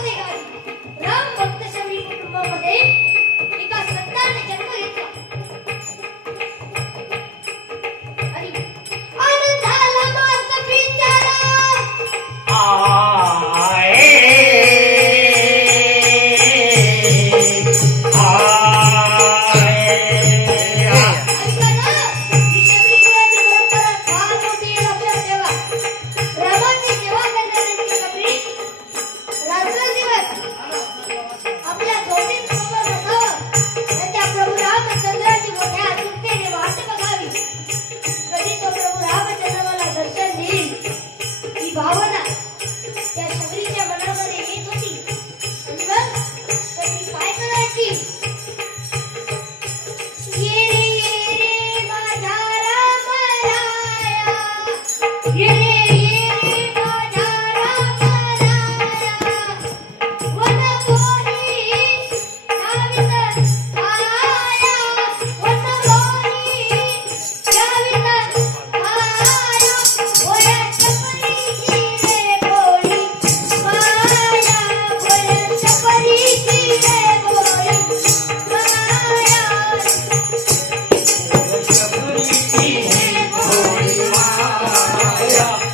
गाणे गात राम भक्त शमी कुटुंबामध्ये イエ。可呀。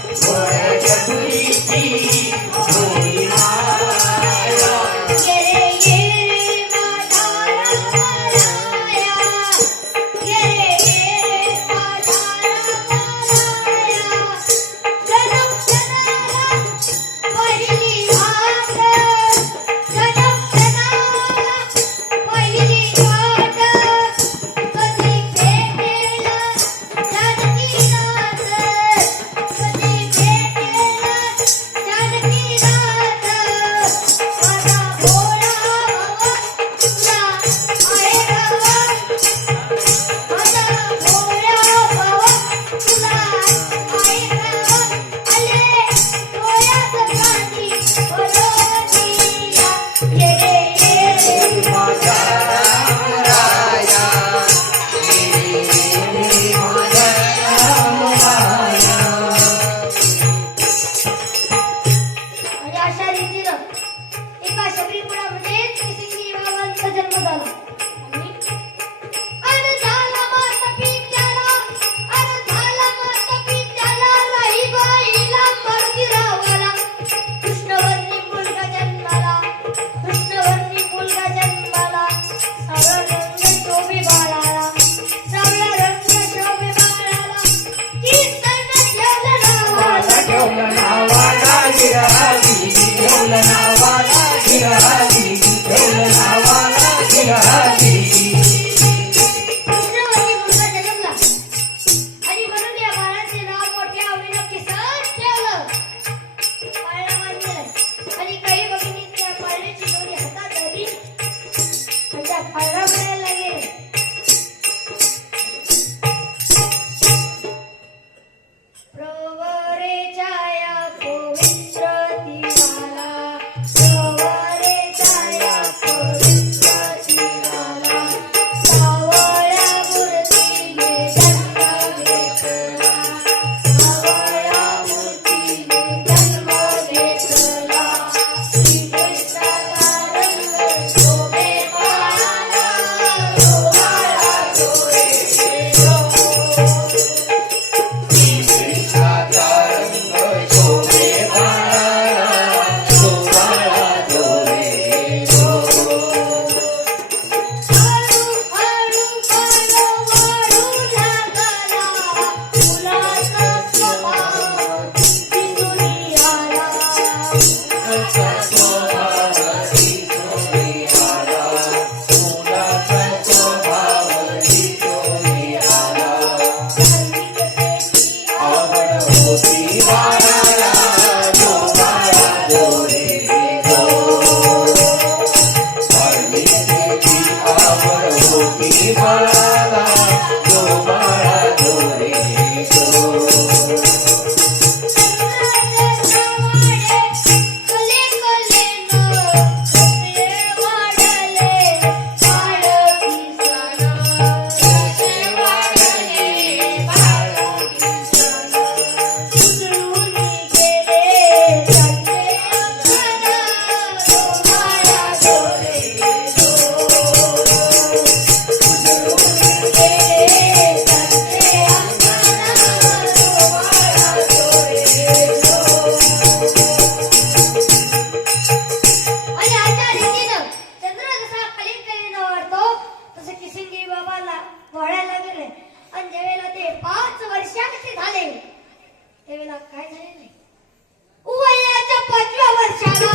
त्यावेळेला काय झाले नाही? वयाच्या पाचव्या वर्षाला.